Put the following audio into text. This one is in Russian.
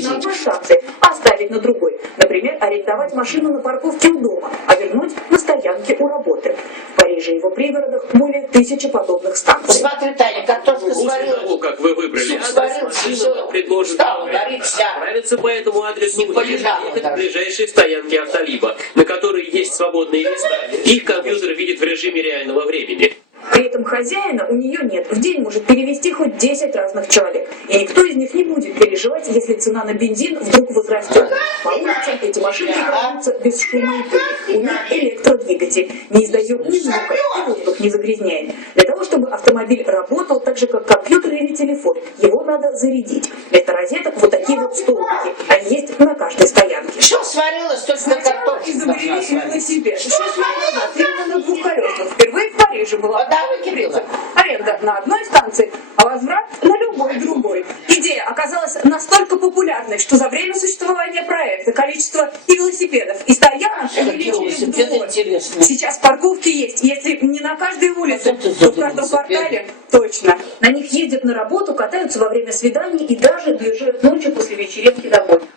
на одной станции, а оставить на другой. Например, арендовать машину на парковке у дома, а вернуть на стоянке у работы. В Париже и его пригородах более 1000 подобных станций. Посмотри, Таня, картошка После сварилась. того, как вы выбрали адрес, машина предложит отправиться по этому адресу и ехать к ближайшей стоянке Автолиба, на которой есть свободные места. Их компьютер видит в режиме реального времени. При этом хозяина у нее нет. В день может перевести хоть 10 разных человек. И никто из них не будет переживать, если цена на бензин вдруг возрастет. По улицам эти машины двигаются без шума и пыли. У них электродвигатель. Не издает ни звука, и воздух не загрязняет. Для того, чтобы автомобиль работал так же, как компьютер или телефон, его надо зарядить. Вместо розеток вот такие вот столбики. Они есть на каждой стоянке. Что сварилось, только картошка. Изобрели велосипед. Еще сварилось именно на двух колесах. Впервые в Париже была аренда на одной станции, а возврат на любой другой. Идея оказалась настолько популярной, что за время существования проекта количество и велосипедов, и стоянок увеличилось вдвое. Сейчас парковки есть, если не на каждой улице, то в каждом квартале точно. На них ездят на работу, катаются во время свиданий и даже доезжают ночью после вечеринки домой.